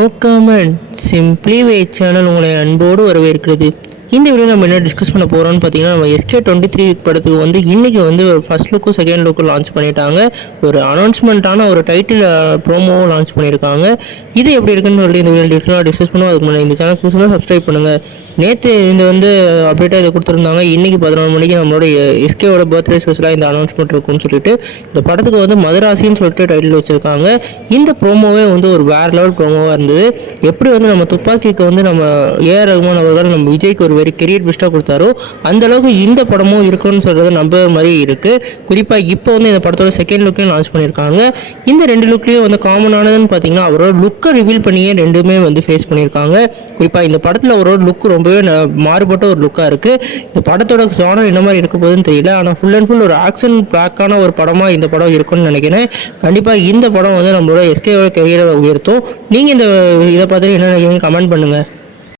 No comment simply வே channel உங்களை அன்போடு வரவேற்கிறது. இந்த வீடியோ நம்ம என்ன டிஸ்கஸ் பண்ண போகிறோம்னு பார்த்தீங்கன்னா, நம்ம SK23 படத்துக்கு வந்து இன்றைக்கி வந்து ஃபர்ஸ்ட் லுக்கும் செகண்ட் லுக்கும் லான்ச் பண்ணிட்டாங்க. ஒரு அனௌன்ஸ்மெண்ட்டான ஒரு டைட்டில் ப்ரோமோவும் லான்ச் பண்ணியிருக்காங்க. இது எப்படி இருக்குன்னு சொல்லி இந்த வீடியோ டிஃப்ரெண்டாக டிஸ்கஸ் பண்ணுவோம். அதுக்கு முன்னாடி இந்த சேனல் புதுசாக சப்ஸ்கிரைப் பண்ணுங்கள். நேற்று இந்த வந்து அப்டேட்டாக இதை கொடுத்துருந்தாங்க. இன்றைக்கி 11 மணிக்கு நம்மளோட எஸ்கேவோட பர்த்டே ஸ்பெஷலாக இந்த அனௌன்ஸ்மெண்ட் இருக்குன்னு சொல்லிட்டு இந்த படத்துக்கு வந்து மதராசின்னு சொல்லிட்டு டைட்டில் வச்சுருக்காங்க. இந்த ப்ரோமோவே வந்து ஒரு வேறு லெவல் ப்ரோமோவாக இருந்தது. எப்படி வந்து நம்ம துப்பாக்கிக்கு வந்து நம்ம ஏஆர் ரகுமான் அவர்கள் நம்ம விஜய்க்கு ஒரு வெரி கெரியர் பெஸ்ட்டாக கொடுத்தாரோ அந்தளவுக்கு இந்த படமும் இருக்குன்னு சொல்கிறது நம்ப மாதிரி இருக்குது. குறிப்பாக இப்போ வந்து இந்த படத்தோட செகண்ட் லுக்கையும் லான்ச் பண்ணியிருக்காங்க. இந்த ரெண்டு லுக்லேயும் வந்து காமனானதுன்னு பார்த்தீங்கன்னா அவரோட லுக்கை ரிவீல் பண்ணியே ரெண்டுமே வந்து ஃபேஸ் பண்ணியிருக்காங்க. குறிப்பாக இந்த படத்தில் அவரோட லுக் ரொம்பவே மாறுபட்ட ஒரு லுக்காக இருக்குது. இந்த படத்தோட ஜானர் என்ன மாதிரி இருக்க போகுதுன்னு தெரியல. ஆனால் ஃபுல் அண்ட் ஃபுல் ஒரு ஆக்ஷன் பேக்கான ஒரு படமாக இந்த படம் இருக்குன்னு நினைக்கிறேன். கண்டிப்பாக இந்த படம் வந்து நம்மளோட எஸ்கேவோட கெரியரை உயர்த்தும். நீங்கள் இதை பார்த்துட்டு என்ன நினைக்கிறீங்க கமெண்ட் பண்ணுங்கள்.